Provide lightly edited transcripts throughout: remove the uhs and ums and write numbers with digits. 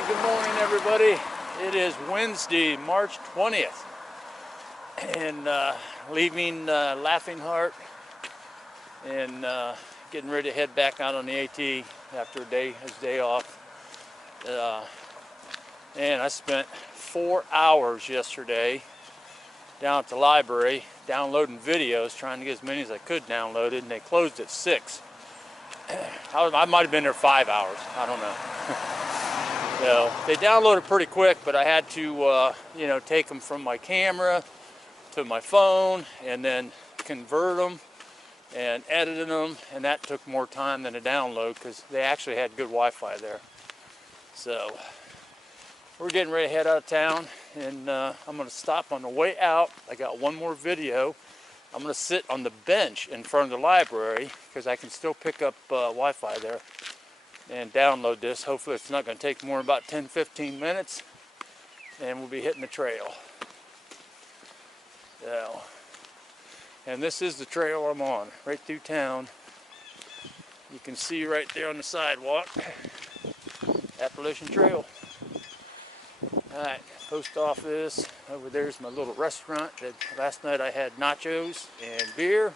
Hi, good morning everybody. It is Wednesday, March 20th, and leaving Laughing Heart and getting ready to head back out on the AT after his day off. And I spent 4 hours yesterday down at the library downloading videos, trying to get as many as I could downloaded, and they closed at 6. I might have been there 5 hours, I don't know. So they downloaded pretty quick, but I had to take them from my camera to my phone and then convert them and edit them, and that took more time than a download because they actually had good Wi-Fi there. So we're getting ready to head out of town, and I'm going to stop on the way out. I got one more video. I'm going to sit on the bench in front of the library because I can still pick up Wi-Fi there and download this. Hopefully it's not going to take more than about 10-15 minutes, and we'll be hitting the trail. So, and this is the trail I'm on, right through town. You can see right there on the sidewalk, Appalachian Trail. Alright, post office. Over there's my little restaurant. Last night I had nachos and beer.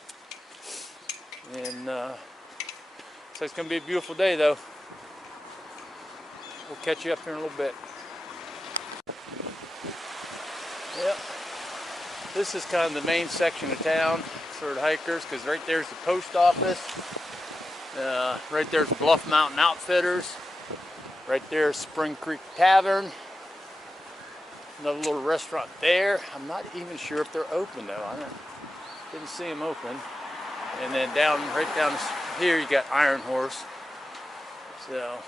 And so it's going to be a beautiful day though. We'll catch you up here in a little bit. Yep. This is kind of the main section of town for the hikers, because right there's the post office. Right there's Bluff Mountain Outfitters. Right there's Spring Creek Tavern. Another little restaurant there. I'm not even sure if they're open though. I didn't see them open. And then right down here you got Iron Horse. So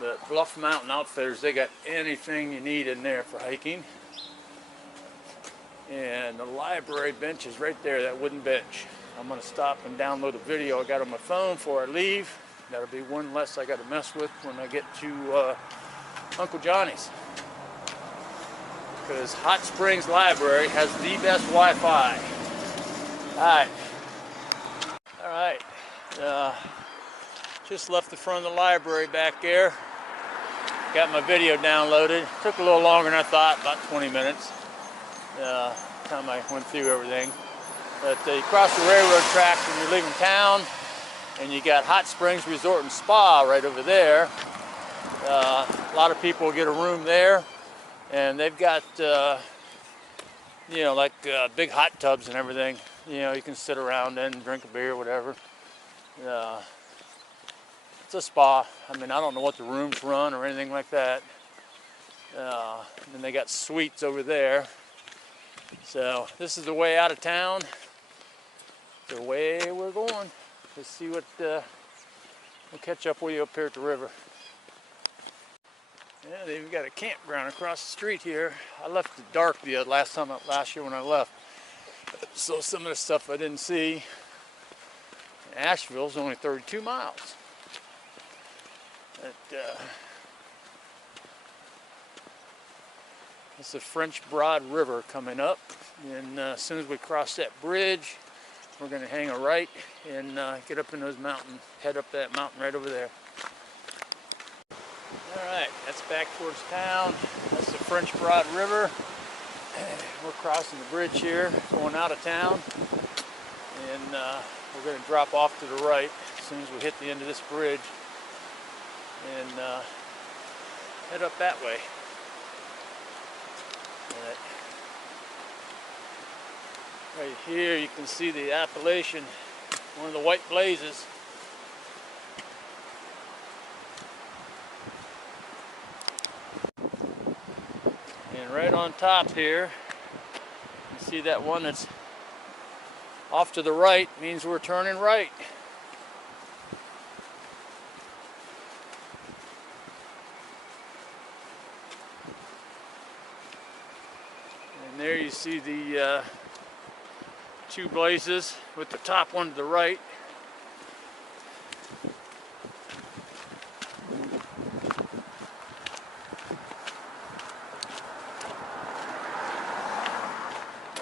the Bluff Mountain Outfitters, they got anything you need in there for hiking. And the library bench is right there, that wooden bench. I'm going to stop and download a video I got on my phone before I leave. That'll be one less I got to mess with when I get to Uncle Johnny's. Because Hot Springs Library has the best Wi-Fi. Alright. Just left the front of the library back there. Got my video downloaded. Took a little longer than I thought, about 20 minutes. Time I went through everything. But you cross the railroad tracks when you're leaving town, and you got Hot Springs Resort and Spa right over there. A lot of people get a room there, and they've got big hot tubs and everything. You can sit around and drink a beer, whatever. It's a spa. I mean, I don't know what the rooms run or anything like that. And they got suites over there. So this is the way out of town. The way we're going. Let's see what we'll catch up with you up here at the river. Yeah, they've got a campground across the street here. I left it dark last year when I left. So some of the stuff I didn't see. Asheville's only 32 miles. It's the French Broad River coming up, and as soon as we cross that bridge, we're going to hang a right and get up in those mountains, head up that mountain right over there. Alright, that's back towards town. That's the French Broad River. We're crossing the bridge here, going out of town, and we're going to drop off to the right as soon as we hit the end of this bridge and head up that way. Right here you can see the Appalachian, one of the white blazes. And right on top here, you see that one that's off to the right, means we're turning right. And there you see the two blazes with the top one to the right.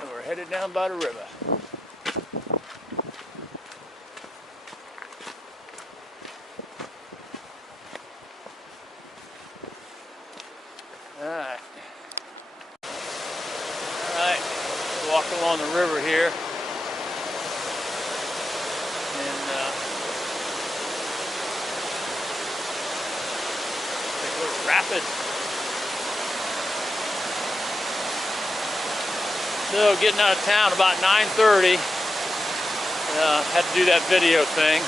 And we're headed down by the river. along the river here. And take a little rapid. So getting out of town about 9:30. Had to do that video thing.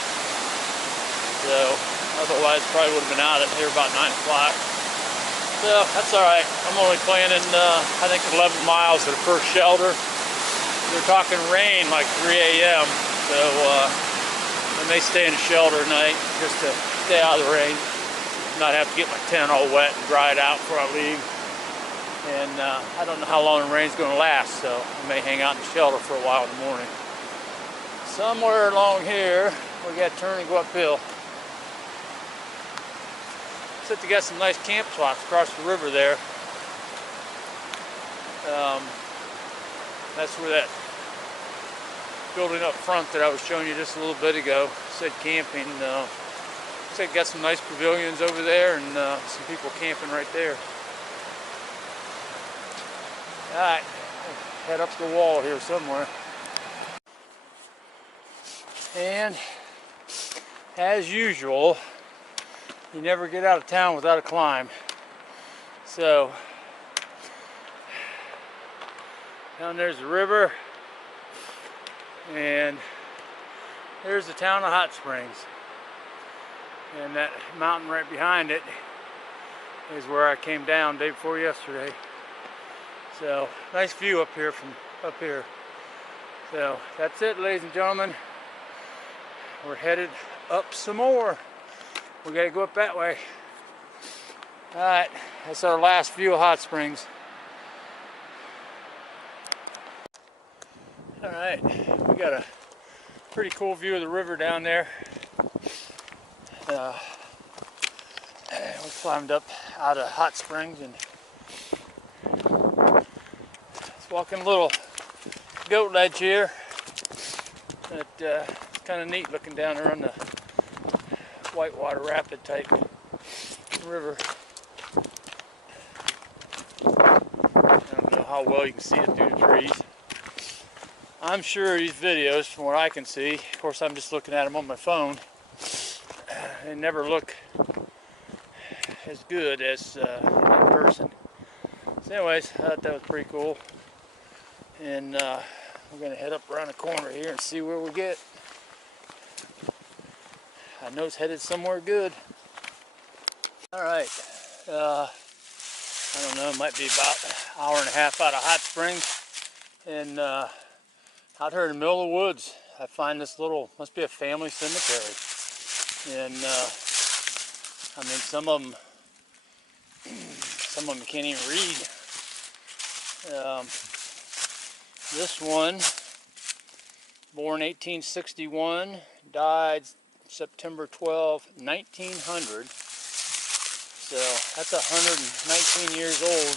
So otherwise probably would have been out here about 9 o'clock. So that's alright. I'm only planning I think 11 miles to the first shelter. They're talking rain like 3 a.m. So I may stay in a shelter tonight just to stay out of the rain. Not have to get my tent all wet and dry it out before I leave. And I don't know how long the rain's going to last, so I may hang out in the shelter for a while in the morning. Somewhere along here, we got to turn and go uphill. Except they got some nice camp spots across the river there. That's where that building up front that I was showing you just a little bit ago said camping. Looks like got some nice pavilions over there and some people camping right there. Alright, head up the wall here somewhere. And as usual, you never get out of town without a climb. So down there's the river, and there's the town of Hot Springs. And that mountain right behind it is where I came down day before yesterday. So nice view up here from up here. So that's it, ladies and gentlemen. We're headed up some more. We gotta go up that way. Alright, that's our last view of Hot Springs. Alright, we got a pretty cool view of the river down there. We climbed up out of Hot Springs and walking a little goat ledge here. It's kind of neat looking down there on the whitewater rapid type river. I don't know how well you can see it through the trees. I'm sure these videos, from what I can see, of course I'm just looking at them on my phone, they never look as good as in person. So anyways, I thought that was pretty cool. And we're going to head up around the corner here and see where we get. I know it's headed somewhere good. Alright, I don't know, it might be about an hour and a half out of Hot Springs. And out here in the middle of the woods, I find this little, must be a family cemetery. And I mean, some of them you can't even read. This one, born 1861, died September 12, 1900. So that's 119 years old.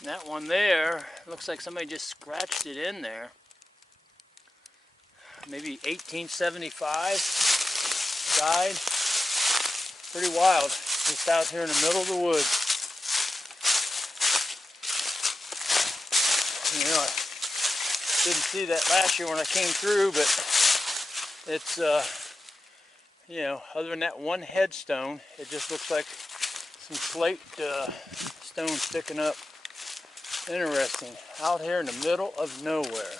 And that one there, looks like somebody just scratched it in there. Maybe 1875, died. Pretty wild, just out here in the middle of the woods. You know, I didn't see that last year when I came through, but it's, you know, other than that one headstone, it just looks like some slate stone sticking up. Interesting. Out here in the middle of nowhere.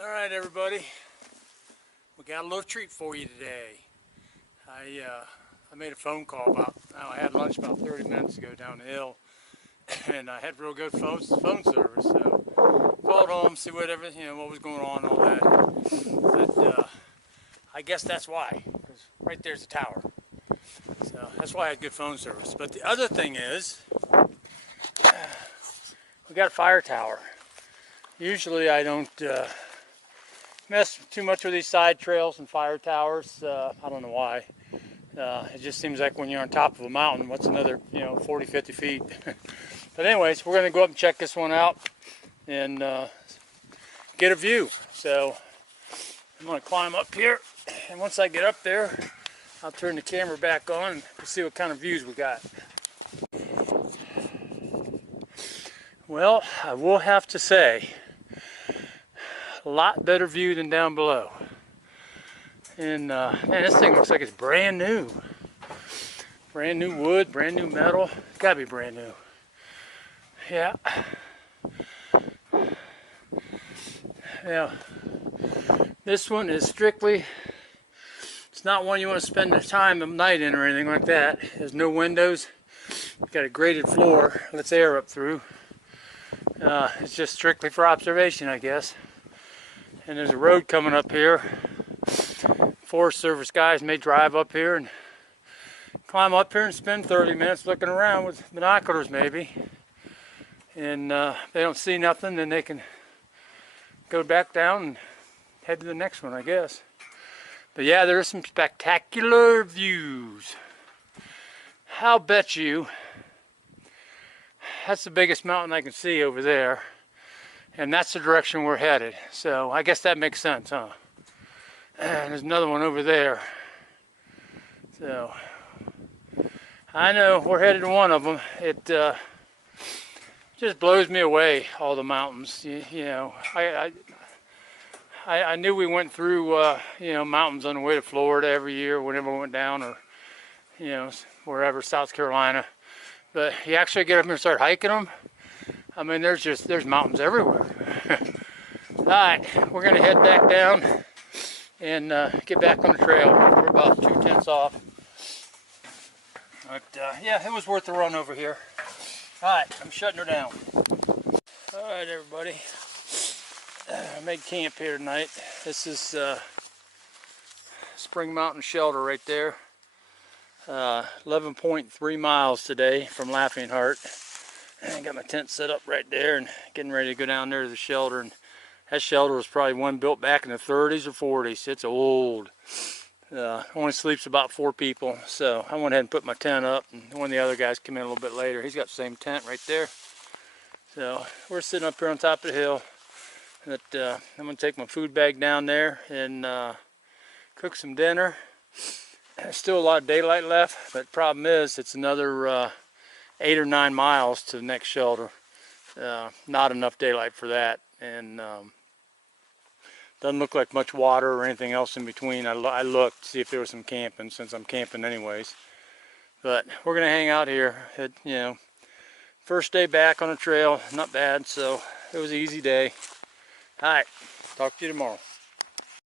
Alright everybody, we got a little treat for you today. I made a phone call about, I had lunch about 30 minutes ago down the hill, and I had real good phone service, so called home, see what was going on and all that. But I guess that's why, because right there's a tower. So that's why I had good phone service. But the other thing is, we got a fire tower. Usually I don't mess too much with these side trails and fire towers. I don't know why. It just seems like when you're on top of a mountain, what's another 40, 50 feet? But anyways, we're going to go up and check this one out and get a view. So I'm going to climb up here And once I get up there, I'll turn the camera back on and see what kind of views we got. Well, I will have to say, a lot better view than down below. And man, this thing looks like it's brand new. Brand new wood, brand new metal. It's gotta be brand new. Yeah. Yeah. This one is strictly, it's not one you want to spend the time of night in or anything like that. There's no windows. It's got a grated floor. Lets air up through. It's just strictly for observation, I guess. And there's a road coming up here. Forest Service guys may drive up here and climb up here and spend 30 minutes looking around with binoculars maybe. And if they don't see nothing, then they can go back down and head to the next one, I guess. But yeah, there's some spectacular views. I'll bet you that's the biggest mountain I can see over there. And that's the direction we're headed. So I guess that makes sense, huh? And there's another one over there. So I know we're headed to one of them. It just blows me away, all the mountains. You know, I knew we went through you know, mountains on the way to Florida every year whenever we went down, or you know, wherever, South Carolina. But you actually get up here and start hiking them. I mean, there's mountains everywhere. All right, we're gonna head back down and get back on the trail. We're about 2/10 off. But yeah, it was worth the run over here. All right, I'm shutting her down. All right, everybody. I made camp here tonight. This is Spring Mountain Shelter right there. 11.3 miles today from Laughing Heart. I got my tent set up right there and getting ready to go down there to the shelter. And that shelter was probably one built back in the 30s or 40s. It's old. Only sleeps about 4 people. So I went ahead and put my tent up, and one of the other guys came in a little bit later. He's got the same tent right there. So we're sitting up here on top of the hill. But I'm going to take my food bag down there and cook some dinner. There's still a lot of daylight left, but the problem is it's another 8 or 9 miles to the next shelter. Not enough daylight for that, and doesn't look like much water or anything else in between. I looked to see if there was some camping, since I'm camping anyways. But we're gonna hang out here. You know, first day back on the trail, not bad. So it was an easy day. All right, talk to you tomorrow.